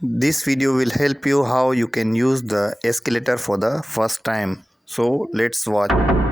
This video will help you how you can use the escalator for the first time. So let's watch.